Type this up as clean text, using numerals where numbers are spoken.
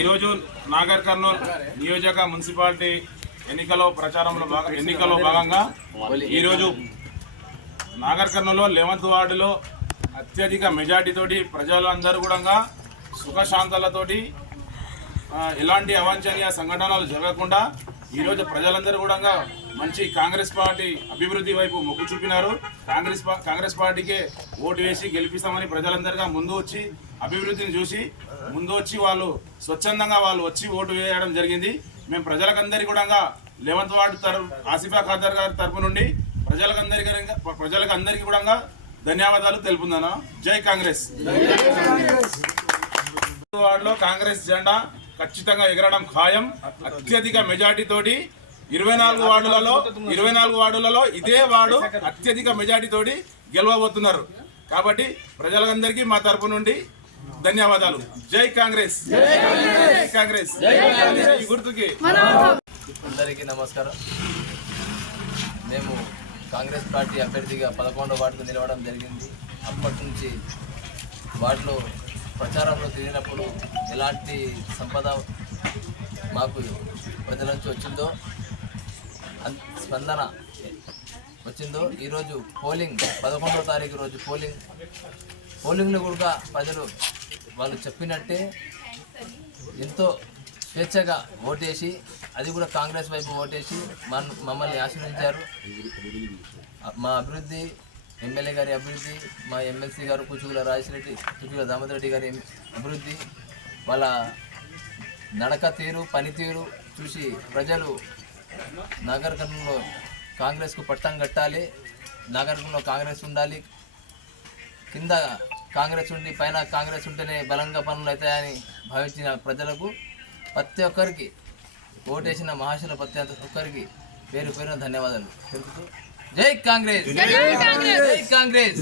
ఈరోజు నాగర్ కర్నూల్ నియోజక మున్సిపాలిటీ ఎన్నికల్లో భాగంగా ఈరోజు నాగర్ కర్నూల్లో 11th వార్డులో అత్యధిక మెజార్టీతోటి ప్రజలందరూ కూడా సుఖశాంతాలతోటి ఎలాంటి అవాంఛనీయ సంఘటనలు జరగకుండా ఈరోజు ప్రజలందరూ కూడా మంచి కాంగ్రెస్ పార్టీ అభివృద్ధి వైపు మొగ్గు చూపినారు. కాంగ్రెస్ పార్టీకే ఓటు వేసి గెలిపిస్తామని ప్రజలందరిగా ముందు వచ్చి అభివృద్ధిని చూసి ముందు వచ్చి వాళ్ళు స్వచ్ఛందంగా వచ్చి ఓటు వేయడం జరిగింది. మేము ప్రజలకందరికీ కూడా 11th వార్డు ఆసిఫా ఖాదర్ గారి తరపు నుండి ప్రజలకందరికీ కూడా ధన్యవాదాలు తెలుపుతున్నాను. జై కాంగ్రెస్. వార్డులో కాంగ్రెస్ జెండా ఖచ్చితంగా ఎగరడం ఖాయం. అత్యధిక మెజార్టీ తోటి 24 వార్డులలో ఇదే వార్డు అత్యధిక మెజార్టీ తోటి గెలవబోతున్నారు. కాబట్టి ప్రజలందరికీ మా తరపు నుండి ధన్యవాదాలు. జై కాంగ్రెస్. జై కాంగ్రెస్. గుర్తుకి అందరికీ నమస్కారం. మేము కాంగ్రెస్ పార్టీ అభ్యర్థిగా 11వ వార్డుకు నిలవడం జరిగింది. అప్పటి నుంచి వార్డులో ప్రచారంలో తిరిగినప్పుడు ఎలాంటి సంపద మాకు ప్రజల నుంచి వచ్చిందో, స్పందన వచ్చిందో, ఈరోజు పోలింగ్ 11వ తారీఖు రోజు పోలింగ్లో కూడా ప్రజలు వాళ్ళు చెప్పినట్టే ఎంతో స్వేచ్ఛగా ఓటేసి, అది కూడా కాంగ్రెస్ వైపు ఓటేసి మమ్మల్ని ఆశీర్వదించారు. మా అభివృద్ధి, ఎమ్మెల్యే గారి అభివృద్ధి, మా ఎమ్మెల్సీ గారు కూచుగుల రాజశేఖర కూచుగుల దామోదర్ రెడ్డి గారి అభివృద్ధి, వాళ్ళ నడక తీరు, పనితీరు చూసి ప్రజలు నాగర్ కర్నూల్లో కాంగ్రెస్కు పట్టం కట్టాలి, నాగర్ కర్నూల్లో కాంగ్రెస్ ఉండాలి, కింద కాంగ్రెస్ ఉండి పైన కాంగ్రెస్ ఉంటేనే బలంగా పనులు అవుతాయని భావించిన ప్రజలకు ప్రతి ఒక్కరికి ఓటేసిన మహాశుల ప్రతి ఒక్కరికి పేరు పేరున ధన్యవాదాలు తెలుపుతూ జై కాంగ్రెస్. జై కాంగ్రెస్.